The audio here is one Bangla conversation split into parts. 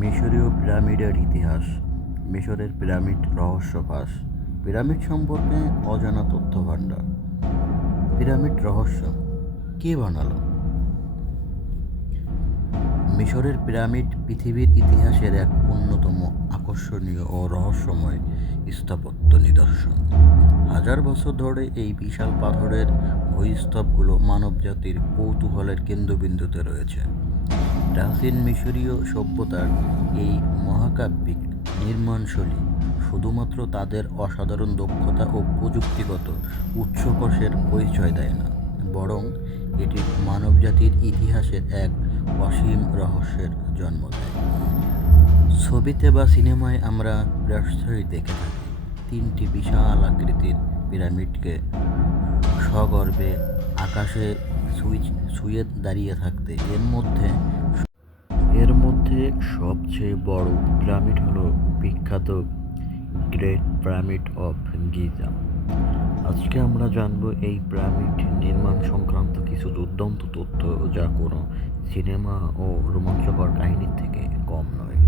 মিশরীয় পিরামিডের ইতিহাস, মিশরের পিরামিড রহস্য ফাঁস পিরামিড সম্পর্কে অজানা তথ্য ভাণ্ডার পিরামিড রহস্য কে বানালো? মিশরের পিরামিড পৃথিবীর ইতিহাসের এক অন্যতম আকর্ষণীয় ও রহস্যময় স্থাপত্য নিদর্শন। হাজার বছর ধরে এই বিশাল পাথরের ভূস্তবগুলো মানবজাতির কৌতূহলের কেন্দ্রবিন্দুতে রয়েছে। প্রাচীন মিশরীয় সভ্যতার এই মহাকাব্যিক নির্মাণশৈলী শুধুমাত্র তাদের অসাধারণ দক্ষতা ও প্রযুক্তিগত উচ্চকোষের পরিচয় দেয় না, বরং এটি মানবজাতির ইতিহাসের এক অসীম রহস্যের জন্ম দেয়। ছবিতে বা সিনেমায় আমরা প্রায়শই দেখে থাকি। তিনটি বিশাল আকৃতির পিরামিডকে সগর্বে আকাশে সুইচ ছুঁয়ে দাঁড়িয়ে থাকতে। এর মধ্যে মধ্যে সবচেয়ে বড় পিরামিড হলো বিখ্যাত গ্রেট পিরামিড অফ গিজা। আজকে আমরা জানব এই পিরামিড নির্মাণ সংক্রান্ত কিছু দুর্দান্ত তথ্য যা কোনো সিনেমা ও রোমাঞ্চকর কাহিনীর থেকে কম নয়।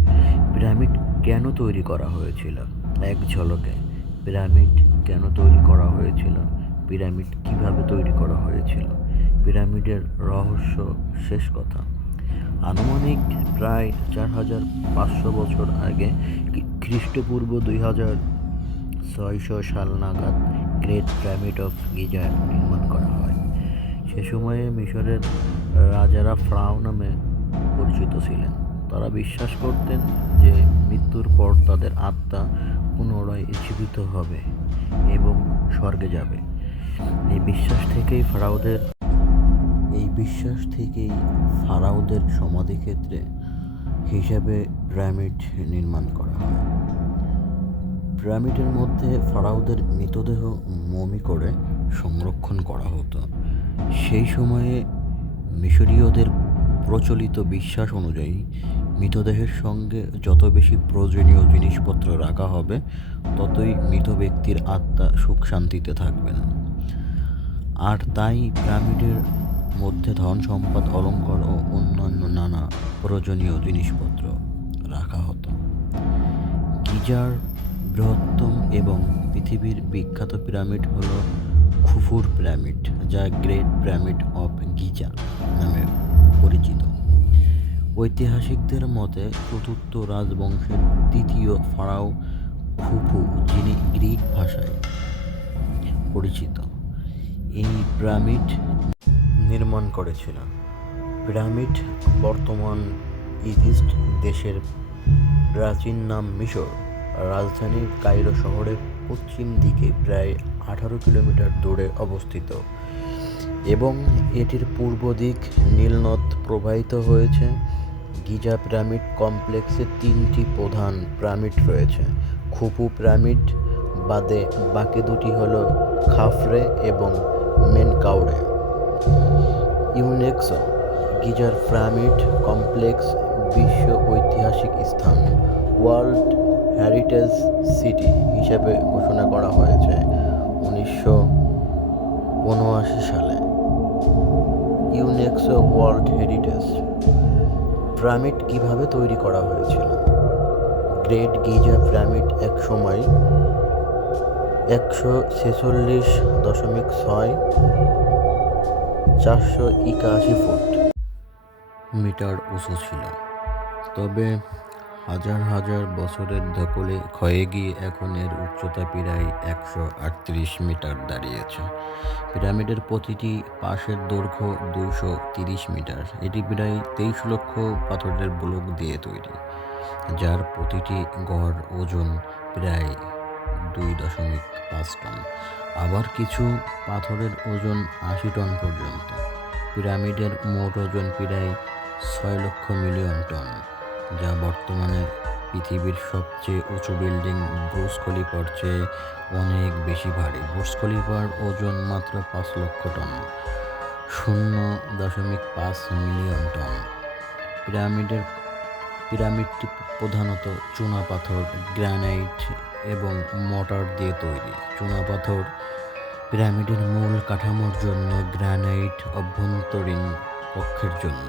পিরামিড কেন তৈরি করা হয়েছিল? এক ঝলকে, পিরামিড কেন তৈরি করা হয়েছিল? পিরামিড কীভাবে তৈরি করা হয়েছিল? পিরামিডের রহস্য শেষ কথা। আনুমানিক প্রায় চার হাজার পাঁচশো বছর আগে খ্রিস্টপূর্ব দুই হাজার ছয়শো সাল নাগাদ গ্রেট পিরামিড অফ গিজা নির্মাণ করা হয়। সে সময়ে মিশরের রাজারা ফ্রাও নামে পরিচিত ছিলেন। তারা বিশ্বাস করতেন যে মৃত্যুর পর তাদের আত্মা পুনরায় জীবিত হবে এবং স্বর্গে যাবে। এই বিশ্বাস থেকেই ফারাওদের এই বিশ্বাস থেকেই ফারাওদের সমাধিক্ষেত্রে হিসাবে পিরামিড নির্মাণ করা হয়। পিরামিডের মধ্যে ফারাওদের মৃতদেহ মমি করে সংরক্ষণ করা হতো। সেই সময়ে মিশরীয়দের প্রচলিত বিশ্বাস অনুযায়ী মৃতদেহের সঙ্গে যত বেশি প্রয়োজনীয় জিনিসপত্র রাখা হবে, ততই মৃত ব্যক্তির আত্মা সুখ শান্তিতে থাকবেন আর তাই পিরামিডের মধ্যে ধন সম্পদ অলঙ্কার ও অন্যান্য নানা প্রয়োজনীয় জিনিসপত্র রাখা হতো। গিজার, বৃহত্তম এবং পৃথিবীর বিখ্যাত পিরামিড হল খুফুর পিরামিড, যা গ্রেট পিরামিড অফ গিজা নামে পরিচিত। ঐতিহাসিকদের মতে চতুর্থ রাজবংশের তৃতীয় ফারাও খুফু, যিনি গ্রিক ভাষায় পরিচিত। এই পিরামিড নির্মাণ করেছিলেন পিরামিড বর্তমান ইজিপ্ট দেশের প্রাচীন নাম মিশর। রাজধানীর কায়রো শহরের পশ্চিম দিকে প্রায় আঠারো কিলোমিটার দূরে অবস্থিত এবং এটির পূর্ব দিক নীলনদ প্রবাহিত হয়েছে। গিজা পিরামিড কমপ্লেক্সে তিনটি প্রধান পিরামিড রয়েছে। খুপু পিরামিড, বাদে বাকি দুটি হলো খাফরে এবং মেনকাউরে। ইউনেক্সো গিজার পিরামিড কমপ্লেক্স, বিশ্ব ঐতিহাসিক স্থান, ওয়ার্ল্ড হেরিটেজ সিটি হিসেবে ঘোষণা করা হয়েছে উনিশশো উনআশি সালে। ইউনেক্সো ওয়ার্ল্ড হেরিটেজ পিরামিড কীভাবে তৈরি করা হয়েছিল? গ্রেট গিজা পিরামিড এক সময় একশো ছেচল্লিশ দশমিক ছয় চারশো একাশি ফুট। মিটার উঁচু ছিল। তবে হাজার হাজার বছরের ধকলে ক্ষয়ে গিয়ে এখন এর উচ্চতা প্রায় একশো আটত্রিশ মিটার দাঁড়িয়েছে। পিরামিডের প্রতিটি পাশের দৈর্ঘ্য দুশো তিরিশ মিটার। এটি প্রায় তেইশ লক্ষ পাথরের ব্লক দিয়ে তৈরি, যার প্রতিটি গড় ওজন প্রায় দুই দশমিক পাঁচ টন, আবার কিছু পাথরের ওজন আশি টন পর্যন্ত। পিরামিডের মোট ওজন প্রায় ছয় লক্ষ মিলিয়ন টন, যা বর্তমানে পৃথিবীর সবচেয়ে উঁচু বিল্ডিং ব্রুজ খলিফার চেয়ে অনেক বেশি ভারী। ব্রুজ খলিফার ওজন মাত্র পাঁচ লক্ষ টন, শূন্য দশমিক পাঁচ মিলিয়ন টন। পিরামিডের, পিরামিডটি প্রধানত চুনাপাথর গ্রানাইট এবং মটার দিয়ে তৈরি। চুনাপাথর পিরামিডের মূল কাঠামোর জন্য গ্রানাইট অভ্যন্তরীণ কক্ষের জন্য।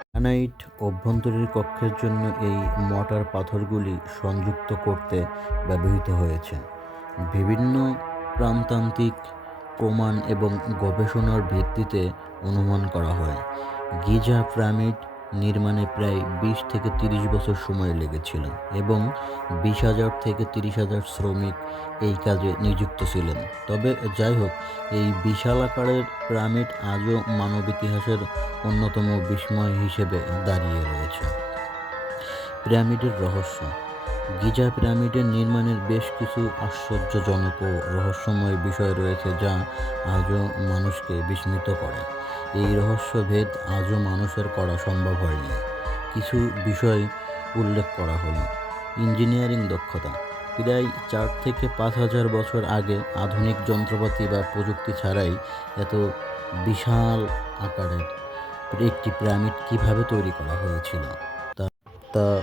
গ্রানাইট অভ্যন্তরীণ কক্ষের জন্য এই মর্টার পাথরগুলি সংযুক্ত করতে ব্যবহৃত হয়েছে। বিভিন্ন প্রান্তান্তিক প্রমাণ এবং গবেষণার ভিত্তিতে অনুমান করা হয়। গিজা পিরামিড নির্মাণে প্রায় বিশ থেকে তিরিশ বছর সময় লেগেছিল এবং বিশ হাজার থেকে তিরিশ হাজার শ্রমিক এই কাজে নিযুক্ত ছিলেন। তবে যাই হোক, এই বিশাল আকারের পিরামিড আজও মানব ইতিহাসের অন্যতম বিস্ময় হিসেবে দাঁড়িয়ে রয়েছে। পিরামিডের রহস্য গিজা পিরামিডের নির্মাণের বেশ কিছু আশ্চর্যজনক ও রহস্যময় বিষয় রয়েছে যা আজও মানুষকে বিস্মিত করে। এই রহস্যভেদ আজও মানুষের করা সম্ভব হয়নি। কিছু বিষয় উল্লেখ করা হলো। ইঞ্জিনিয়ারিং দক্ষতা। প্রায় চার থেকে পাঁচ হাজার বছর আগে আধুনিক যন্ত্রপাতি বা প্রযুক্তি ছাড়াই এত বিশাল আকারের একটি পিরামিড কীভাবে তৈরি করা হয়েছিল? তা তা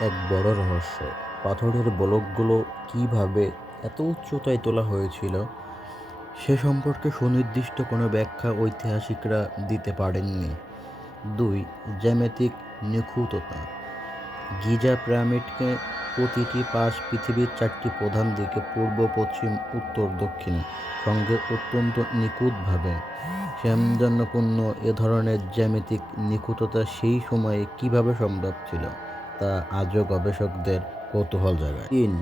এক বড় রহস্য। পাথরের ব্লকগুলো কীভাবে এত উচ্চতায় তোলা হয়েছিল, সে সম্পর্কে সুনির্দিষ্ট কোনো ব্যাখ্যা ঐতিহাসিকরা দিতে পারেননি। দুই, জ্যামিতিক নিখুঁততা। গিজা পিরামিডকে প্রতিটি পাশ পৃথিবীর চারটি প্রধান দিকে পূর্ব, পশ্চিম, উত্তর, দক্ষিণ সঙ্গে অত্যন্ত নিখুঁতভাবে। শ্যামজন্যপূর্ণ এ ধরনের জ্যামিতিক নিখুঁততা সেই সময়ে কীভাবে সম্ভব ছিল? তা আজও গবেষকদের কৌতূহল জাগায়। তিন,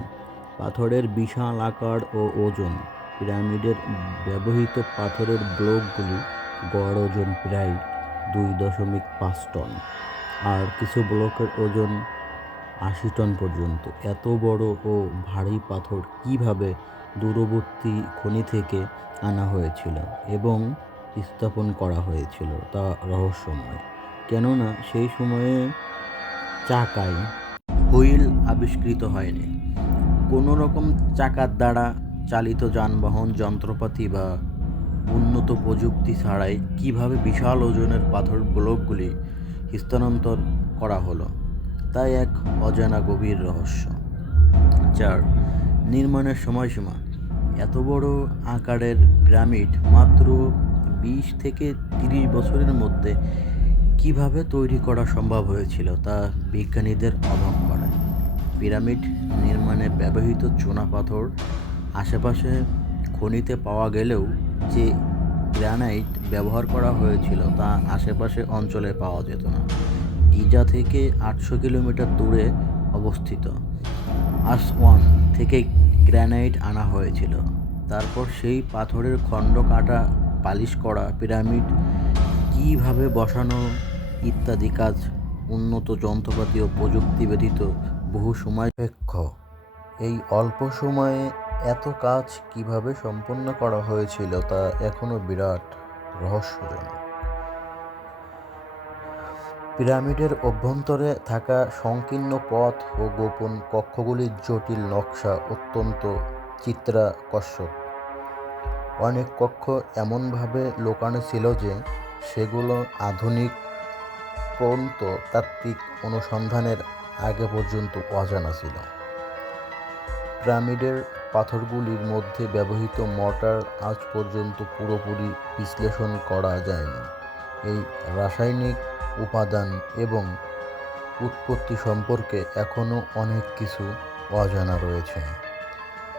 পাথরের বিশাল আকার ও ওজন। পিরামিডের ব্যবহৃত পাথরের ব্লকগুলি গড় ওজন প্রায় দুই দশমিক পাঁচ টন আর কিছু ব্লকের ওজন আশি টন পর্যন্ত। এত বড় ও ভারী পাথর কীভাবে দূরবর্তী খনি থেকে আনা হয়েছিল এবং স্থাপন করা হয়েছিল তা রহস্যময়। কেননা সেই সময়ে চাকায় হুইল আবিষ্কৃত হয়নি। কোনো রকম চাকার দ্বারা চালিত যানবাহন, যন্ত্রপাতি বা উন্নত প্রযুক্তি ছাড়াই কীভাবে বিশাল ওজনের পাথর ব্লকগুলি স্থানান্তর করা হলো তাই এক অজানা গভীর রহস্য। চার, নির্মাণের সময়সীমা। এত বড় আকারের পিরামিড মাত্র বিশ থেকে তিরিশ বছরের মধ্যে কীভাবে তৈরি করা সম্ভব হয়েছিল তা বিজ্ঞানীদের অবাক করে পিরামিড নির্মাণে ব্যবহৃত চুনাপাথর আশেপাশে খনিতে পাওয়া গেলেও যে গ্রানাইট ব্যবহার করা হয়েছিল তা আশেপাশে অঞ্চলে পাওয়া যেত না। গিজা থেকে আটশো কিলোমিটার দূরে অবস্থিত। আসওয়ান থেকে গ্রানাইট আনা হয়েছিল। তারপর সেই পাথরের খণ্ড কাটা পালিশ করা পিরামিড কীভাবে বসানো ইত্যাদি কাজ উন্নত যন্ত্রপাতি ও প্রযুক্তি ব্যতীত বহু সময় সাপেক্ষ এই অল্প সময়ে এত কাজ কীভাবে সম্পন্ন করা হয়েছিল তা এখনও বিরাট রহস্যজনক। পিরামিডের অভ্যন্তরে থাকা সংকীর্ণ পথ ও গোপন কক্ষগুলির জটিল নকশা অত্যন্ত চিত্রাকর্ষক। অনেক কক্ষ এমনভাবে লোকানো ছিল যে সেগুলো আধুনিক প্রন্ততাত্ত্বিক অনুসন্ধানের আগে পর্যন্ত অজানা ছিল। পিরামিডের পাথরগুলির মধ্যে ব্যবহৃত মর্টার আজ পর্যন্ত পুরোপুরি বিশ্লেষণ করা যায়নি। এই রাসায়নিক উপাদান এবং উৎপত্তি সম্পর্কে এখনও অনেক কিছু অজানা রয়েছে।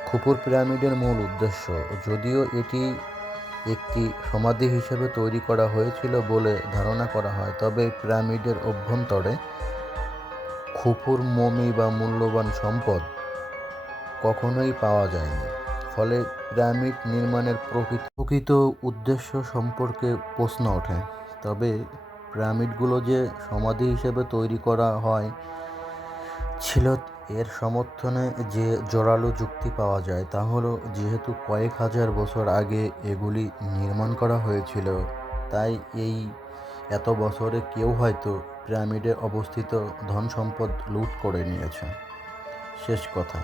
খুপুর পিরামিডের মূল উদ্দেশ্য, যদিও এটি একটি সমাধি হিসেবে তৈরি করা হয়েছিল বলে ধারণা করা হয়। তবে পিরামিডের অভ্যন্তরে খুপুর মমি বা মূল্যবান সম্পদ কখনোই পাওয়া যায়নি। ফলে পিরামিড নির্মাণের প্রকৃত প্রকৃত উদ্দেশ্য সম্পর্কে প্রশ্ন ওঠে। তবে পিরামিডগুলো যে সমাধি হিসেবে তৈরি করা হয় ছিল এর সমর্থনে যে জোরালো যুক্তি পাওয়া যায় তা হলো, যেহেতু কয়েক হাজার বছর আগে এগুলি নির্মাণ করা হয়েছিল, তাই এই এত বছরে কেউ হয়তো পিরামিডে অবস্থিত ধন সম্পদ লুট করে নিয়েছে। শেষ কথা,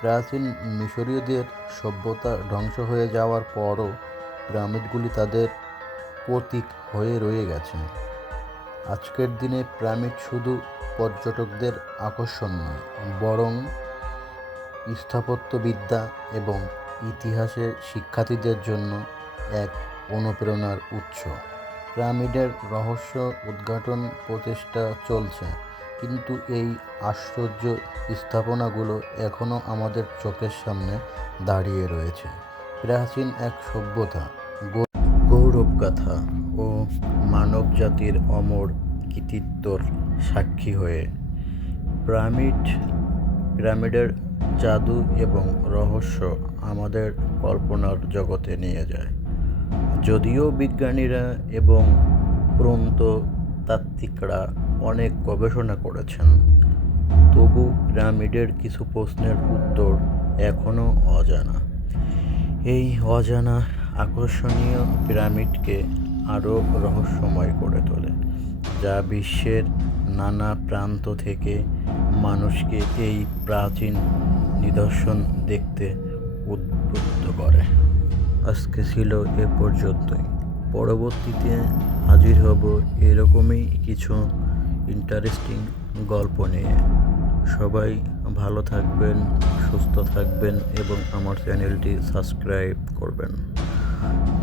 প্রাচীন মিশরীয়দের সভ্যতা ধ্বংস হয়ে যাওয়ার পরও পিরামিডগুলি তাদের প্রতীক হয়ে রয়ে গেছে। আজকের দিনে পিরামিড শুধু পর্যটকদের আকর্ষণ নয়, বরং স্থাপত্যবিদ্যা এবং ইতিহাসের শিক্ষার্থীদের জন্য এক অনুপ্রেরণার উৎস। পিরামিডের রহস্য উদ্ঘাটন প্রচেষ্টা চলছে, কিন্তু এই আশ্চর্য স্থাপনাগুলো এখনও আমাদের চোখের সামনে দাঁড়িয়ে রয়েছে। প্রাচীন এক সভ্যতা গৌরব গৌরবগাথা। ও মানবজাতির অমর কৃতিত্বর সাক্ষী হয়ে পিরামিড, পিরামিডের জাদু এবং রহস্য আমাদের কল্পনার জগতে নিয়ে যায়। যদিও বিজ্ঞানীরা এবং প্রন্ত তাত্ত্বিকরা অনেক গবেষণা করেছেন, তবু পিরামিডের কিছু প্রশ্নের উত্তর এখনও অজানা। এই অজানা আকর্ষণীয় পিরামিডকে আরও রহস্যময় করে তোলে, যা বিশ্বের নানা প্রান্ত থেকে মানুষকে এই প্রাচীন নিদর্শন দেখতে উদ্বুদ্ধ করে। আজকে ছিল এ পর্যন্তই। পরবর্তীতে হাজির হব এরকমই কিছু ইন্টারেস্টিং গল্প নিয়ে। সবাই ভালো থাকবেন, সুস্থ থাকবেন এবং আমার চ্যানেলটি সাবস্ক্রাইব করবেন।